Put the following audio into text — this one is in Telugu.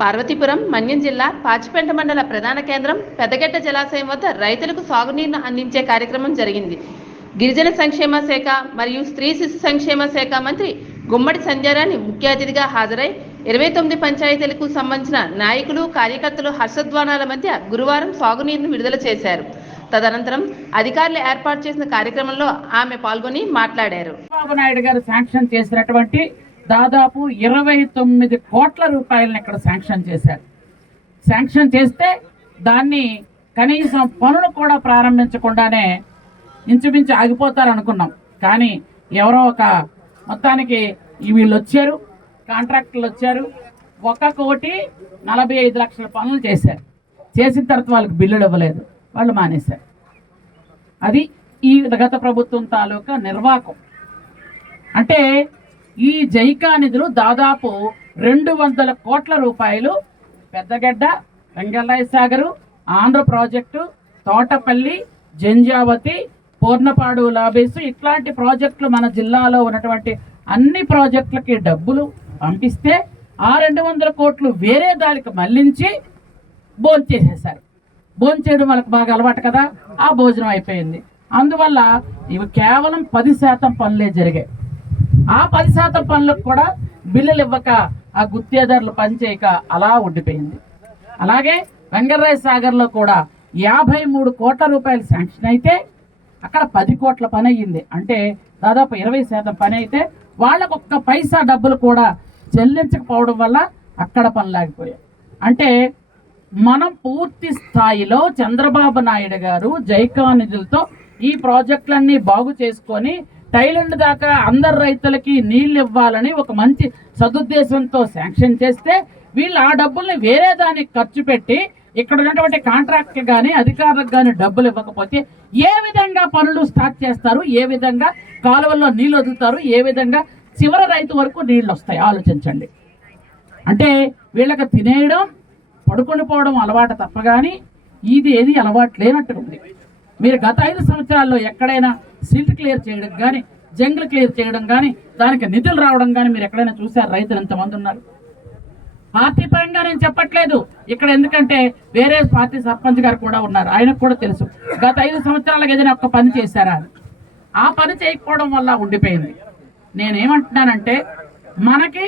పార్వతీపురం మన్యం జిల్లా పాచిపెంట మండల ప్రధాన కేంద్రం పెద్దగెట్ట జలాశయం వద్ద రైతులకు సాగునీరును అందించే కార్యక్రమం జరిగింది. గిరిజన సంక్షేమ శాఖ మరియు స్త్రీ శిశు సంక్షేమ శాఖ మంత్రి గుమ్మడి సంధ్యారాణి ముఖ్య అతిథిగా హాజరై 29 పంచాయతీలకు సంబంధించిన నాయకులు కార్యకర్తలు హర్షధ్వానాల మధ్య గురువారం సాగునీరును విడుదల చేశారు. తదనంతరం అధికారులు ఏర్పాటు చేసిన కార్యక్రమంలో ఆమె పాల్గొని మాట్లాడారు. చంద్రబాబు నాయుడు గారు శాంక్షన్ చేసినటువంటి దాదాపు 29 కోట్ల రూపాయలను ఇక్కడ శాంక్షన్ చేశారు. శాంక్షన్ చేస్తే దాన్ని కనీసం పనులు కూడా ప్రారంభించకుండానే ఇంచుమించు ఆగిపోతారనుకున్నాం. కానీ ఎవరో ఒక మొత్తానికి వీళ్ళు వచ్చారు, కాంట్రాక్టర్లు వచ్చారు, 1,45,00,000 పనులు చేశారు. చేసిన తర్వాత వాళ్ళకి బిల్లులు ఇవ్వలేదు, వాళ్ళు మానేశారు. అది ఈ గత ప్రభుత్వం తాలూకా నిర్వాహకం. అంటే ఈ జైకా నిధులు దాదాపు 200 కోట్ల రూపాయలు పెద్దగడ్డ, వెంగళరాయ సాగరు, ఆంధ్ర ప్రాజెక్టు, తోటపల్లి, జంజావతి, పూర్ణపాడు లాబేసు ఇట్లాంటి ప్రాజెక్టులు మన జిల్లాలో ఉన్నటువంటి అన్ని ప్రాజెక్టులకి డబ్బులు పంపిస్తే ఆ 200 కోట్లు వేరే దానికి మళ్లించి భోంచేసేశారు. భోంచేయడం వాళ్ళకి బాగా అలవాటు కదా, ఆ భోజనం అయిపోయింది. అందువల్ల ఇవి కేవలం 10% పనులే జరిగాయి. ఆ 10% పనులకు కూడా బిల్లులు ఇవ్వక ఆ గుత్తేదారులు పనిచేయక అలా ఉండిపోయింది. అలాగే వెంగళరాయ సాగర్లో కూడా 53 కోట్ల రూపాయలు శాంక్షన్ అయితే అక్కడ 10 కోట్ల పని అయ్యింది. అంటే దాదాపు 20% పని అయితే వాళ్ళకు ఒక్క పైసా డబ్బులు కూడా చెల్లించకపోవడం వల్ల అక్కడ పనులు ఆగిపోయాయి. అంటే మనం పూర్తి స్థాయిలో చంద్రబాబు నాయుడు గారు జైకా నిధులతో ఈ ప్రాజెక్టులన్నీ బాగు చేసుకొని టైలెండ్ దాకా అందరు రైతులకి నీళ్ళు ఇవ్వాలని ఒక మంచి సదుద్దేశంతో శాంక్షన్ చేస్తే వీళ్ళు ఆ డబ్బుల్ని వేరే దానికి ఖర్చు పెట్టి ఇక్కడ ఉన్నటువంటి కాంట్రాక్ట్లు కానీ అధికారులకు కానీ డబ్బులు ఇవ్వకపోతే ఏ విధంగా పనులు స్టార్ట్ చేస్తారు, ఏ విధంగా కాలువల్లో నీళ్ళు వదులుతారు, ఏ విధంగా చివరి రైతు వరకు నీళ్ళు వస్తాయి ఆలోచించండి. అంటే వీళ్ళకి తినేయడం, పడుకొని పోవడం అలవాటు తప్ప కానీ ఇది ఏది అలవాటు లేనట్టు ఉంది. మీరు గత 5 సంవత్సరాల్లో ఎక్కడైనా సిల్ట్ క్లియర్ చేయడం కానీ, జంగిల్ క్లియర్ చేయడం కానీ, దానికి నిధులు రావడం కానీ మీరు ఎక్కడైనా చూసారు? రైతులు ఎంతమంది ఉన్నారు? పార్టీ పరంగా నేను చెప్పట్లేదు ఇక్కడ, ఎందుకంటే వేరే పార్టీ సర్పంచ్ గారు కూడా ఉన్నారు, ఆయనకు కూడా తెలుసు గత 5 సంవత్సరాలకు ఏదైనా ఒక్క పని చేశారా. ఆ పని చేయకపోవడం వల్ల ఉండిపోయింది. నేనేమంటున్నానంటే మనకి